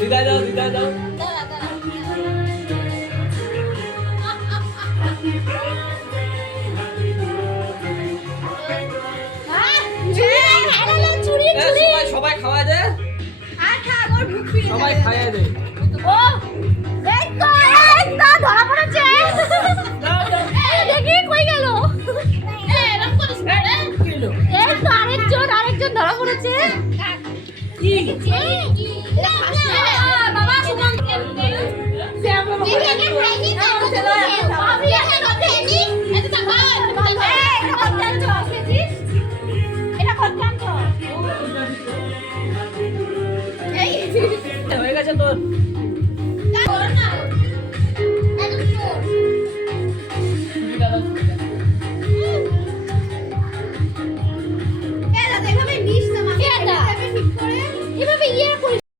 বিদায় দাও, বিদায় দাও। সবাই খাওয়া যায়, সবাই খাওয়া যায়। ও ধরা পড়েছে, দেখি কই গেল। এই তো আরেকজন ধরা পড়েছে। বাবা সুমন হয়ে গেছে তোর।